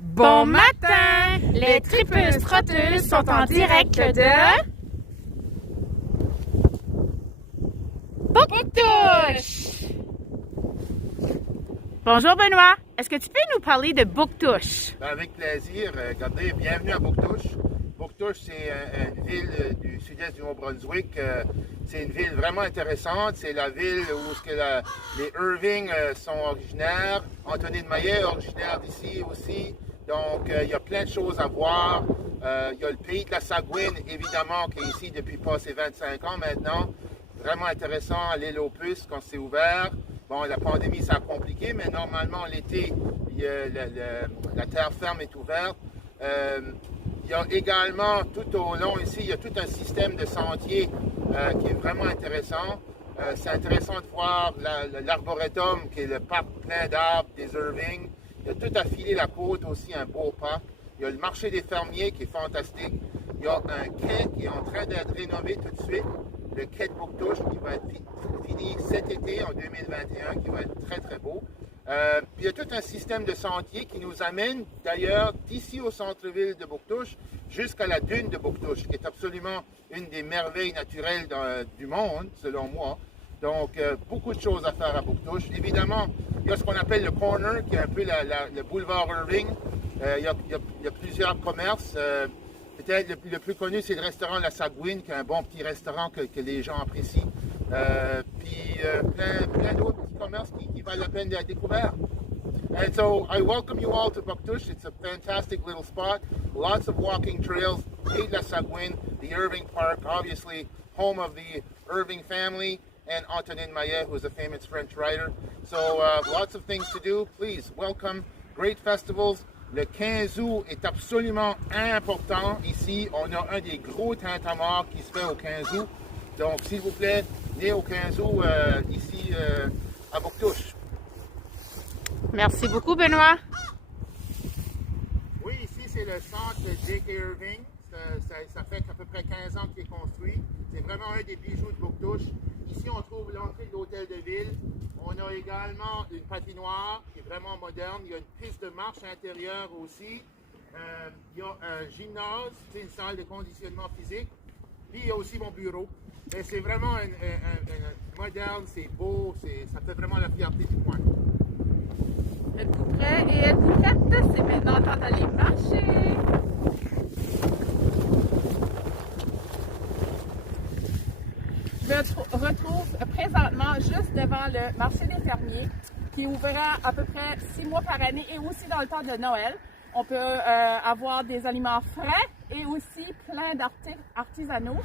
Bon matin! Les tripeuses trotteuses sont en direct de... Bouctouche! Bonjour Benoît, est-ce que tu peux nous parler de Bouctouche? Avec plaisir. Regardez, bienvenue à Bouctouche. Bouctouche, c'est une ville du sud-est du Nouveau-Brunswick. C'est une ville vraiment intéressante. C'est la ville où les Irving sont originaires. Anthony de Maillet est originaire d'ici aussi. Donc, il y a plein de choses à voir. Il y a le pays de la Sagouine, évidemment, qui est ici depuis passé 25 ans maintenant. Vraiment intéressant, l'île aux puces, quand c'est ouvert. Bon, la pandémie, ça a compliqué, mais normalement, l'été, la terre ferme est ouverte. Il y a également, tout au long ici, il y a tout un système de sentiers qui est vraiment intéressant. C'est intéressant de voir l'arboretum, qui est le parc plein d'arbres des Irving. Il y a tout à filer la côte aussi, un beau parc. Il y a le marché des fermiers qui est fantastique. Il y a un quai qui est en train d'être rénové tout de suite. Le quai de Bouctouche qui va être fini cet été, en 2021, qui va être très, très beau. Puis il y a tout un système de sentiers qui nous amène d'ailleurs d'ici au centre-ville de Bouctouche jusqu'à la dune de Bouctouche, qui est absolument une des merveilles naturelles du monde, selon moi. Donc, beaucoup de choses à faire à Bouctouche. Évidemment, il y a ce qu'on appelle le corner, qui est un peu le boulevard Irving. Il y a plusieurs commerces. Peut-être le plus connu, c'est le restaurant La Sagouine, qui est un bon petit restaurant que les gens apprécient. Puis plein d'autres petits commerces qui valent la peine d'être découverts. And so I welcome you all to Bouctouche. It's a fantastic little spot. Lots of walking trails. Pays de la Sagouine, the Irving Park, obviously home of the Irving family, and Antonin Maillet, who is a famous French writer. So lots of things to do. Please, welcome. Great festivals. Le 15 août est absolument important ici. On a un des gros tintamarres qui se fait au 15 août. Donc, s'il vous plaît, venez au 15 août ici à Bouctouche. Merci beaucoup Benoît. Oui, ici c'est le centre J.K. Irving. Ça fait à peu près 15 ans qu'il est construit. C'est vraiment un des bijoux de Bouctouche. Ici, on trouve l'entrée de l'hôtel de ville. On a également une patinoire qui est vraiment moderne. Il y a une piste de marche intérieure aussi. Il y a un gymnase, une salle de conditionnement physique. Puis il y a aussi mon bureau. Mais c'est vraiment moderne, c'est beau, ça fait vraiment la fierté du coin. Êtes-vous prêts et êtes-vous prêtes? C'est maintenant temps d'aller marcher. Je me retrouve présentement juste devant le marché des fermiers qui ouvrira à peu près 6 mois par année et aussi dans le temps de Noël. On peut avoir des aliments frais et aussi plein d'articles artisanaux.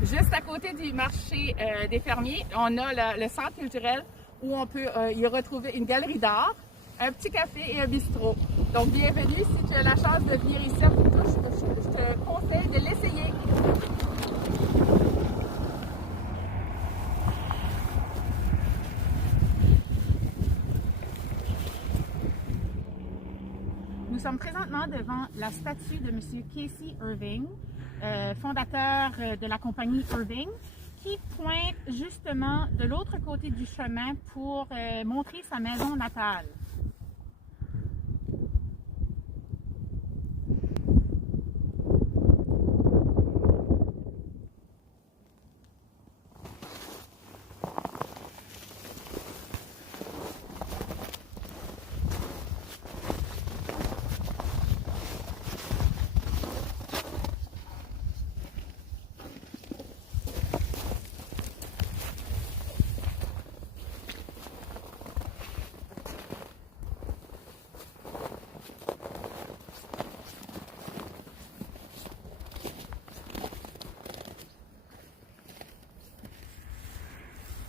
Juste à côté du marché des fermiers, on a le centre culturel où on peut y retrouver une galerie d'art, un petit café et un bistrot. Donc bienvenue, si tu as la chance de venir ici à Bouctouche, je te conseille de l'essayer. Nous sommes présentement devant la statue de M. Casey Irving, fondateur de la compagnie Irving, qui pointe justement de l'autre côté du chemin pour montrer sa maison natale.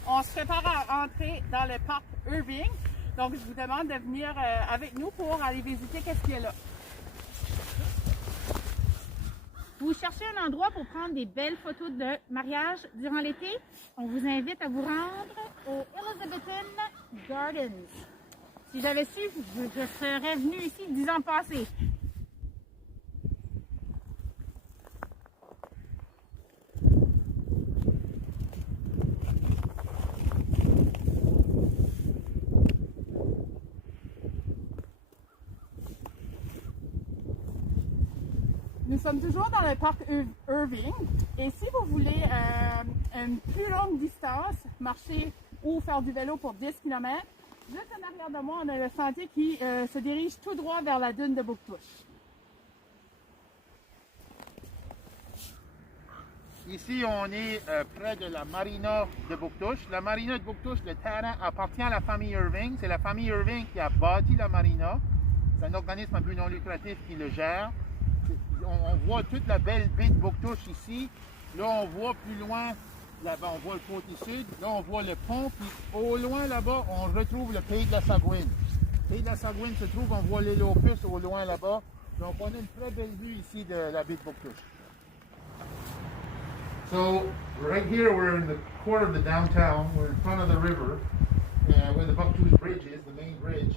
On se prépare à entrer dans le parc Irving. Donc, je vous demande de venir avec nous pour aller visiter qu'est-ce qu'il y a là. Vous cherchez un endroit pour prendre des belles photos de mariage durant l'été? On vous invite à vous rendre au Elizabethan Gardens. Si j'avais su, je serais venue ici 10 ans passés. Nous sommes toujours dans le parc Irving et si vous voulez une plus longue distance, marcher ou faire du vélo pour 10 km, juste en arrière de moi, on a le sentier qui se dirige tout droit vers la dune de Bouctouche. Ici, on est près de la marina de Bouctouche. La marina de Bouctouche, le terrain appartient à la famille Irving. C'est la famille Irving qui a bâti la marina. C'est un organisme à but non lucratif qui le gère. On voit toute la belle baie de Bouctouche ici. Là, on voit plus loin, là-bas, on voit le côté sud. Là, on voit le pont. Puis au loin, là-bas, on retrouve le pays de la Sagouine. Le pays de la Sagouine se trouve, on voit l'île aux Puces au loin, là-bas. Donc, on a une très belle vue ici de la baie de Bouctouche. So, right here, we're in the core of the downtown. We're in front of the river, where the Bouctouche Bridge is, the main bridge.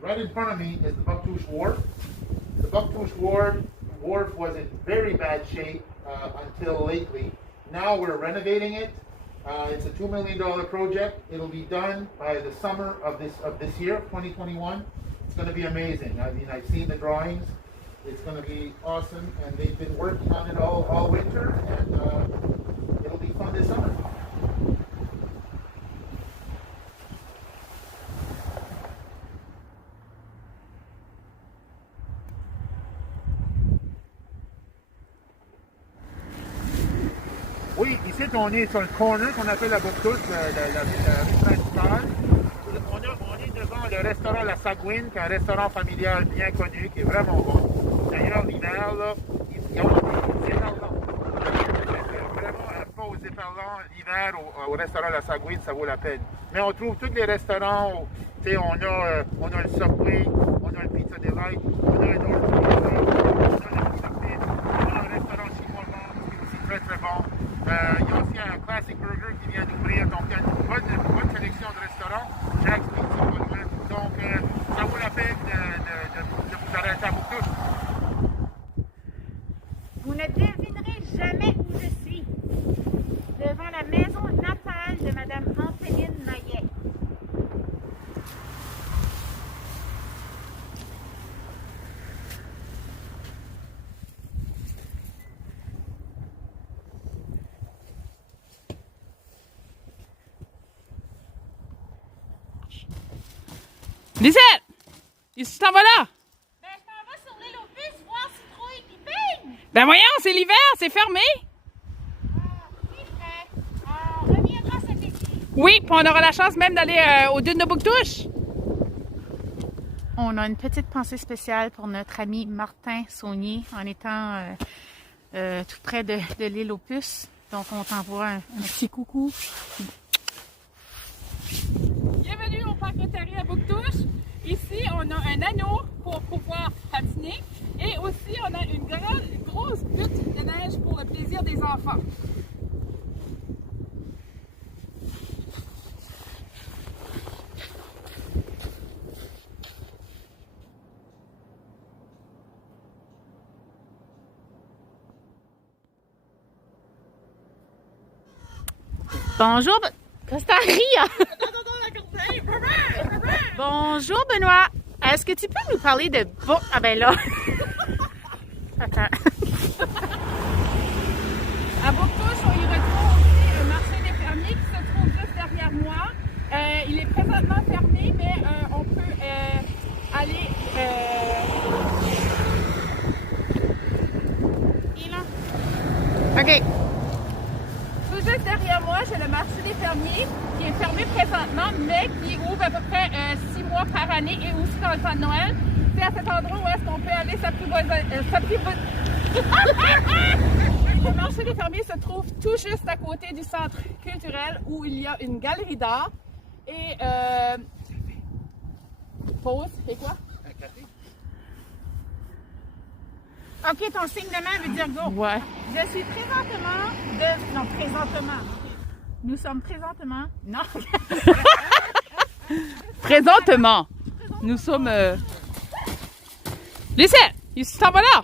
Right in front of me is the Bouctouche Wharf. The Bouctouche Wharf was in very bad shape until lately. Now we're renovating it. It's a $2 million project. It'll be done by the summer of this year, 2021. It's going to be amazing. I mean, I've seen the drawings. It's going to be awesome, and they've been working on it all winter, and it'll be fun this summer. Oui, ici on est sur le corner qu'on appelle la Bouctouche, la rue principale. On est devant le restaurant La Sagouine, qui est un restaurant familial bien connu, qui est vraiment bon. D'ailleurs, l'hiver, là, ils ont des éperlants. Vraiment, un pas aux éperlants, l'hiver, au restaurant La Sagouine, ça vaut la peine. Mais on trouve tous les restaurants, tu sais, on a le Subway, on a le Pizza Delight, on a le North Pizza, on a le Pizza Pit, on a un restaurant chinois qui est aussi très très bon. Il y a aussi un Classic Burger qui vient d'ouvrir, donc il y a une bonne sélection de restaurants. Jack's Pizza, donc ça vaut la peine de vous arrêter à Bouctouche. Vous ne devinerez jamais où je suis. Devant la maison natale de Mme Antonine Maillet. Lisette! Tu t'en vas là? Ben, je m'en vais sur l'île aux Puces voir Citrouille qui peigne. Ben voyons, c'est l'hiver, c'est fermé. C'est vrai. On reviendra cet été. Oui, puis on aura la chance même d'aller aux dunes de Bouctouche. On a une petite pensée spéciale pour notre ami Martin Saunier en étant tout près de l'île aux Puces. Donc, on t'envoie un petit coucou. Bienvenue au parc Rotary à Bouctouche. Ici, on a un anneau pour pouvoir patiner et aussi on a une grosse butte de neige pour le plaisir des enfants. Bonjour, Costa Rica. Bonjour, Benoît. Est-ce que tu peux nous parler de... Ah ben là... Attends. À Bouctouche, on y retrouve aussi un marché des fermiers qui se trouve juste derrière moi. Il est présentement fermé, mais on peut aller... Il est là. OK. Tout juste derrière moi, j'ai le marché des fermiers qui est fermé présentement, mais qui ouvre à peu près 6 mois par année et aussi dans le temps de Noël. C'est à cet endroit où est-ce qu'on peut aller Le marché des fermiers se trouve tout juste à côté du centre culturel où il y a une galerie d'art et pause, et quoi? Un café? OK, ton signe de main veut dire go. Ouais. Je suis présentement Non, présentement. Nous sommes présentement... Non. Présentement, nous sommes... Lisette, tu t'en vas là?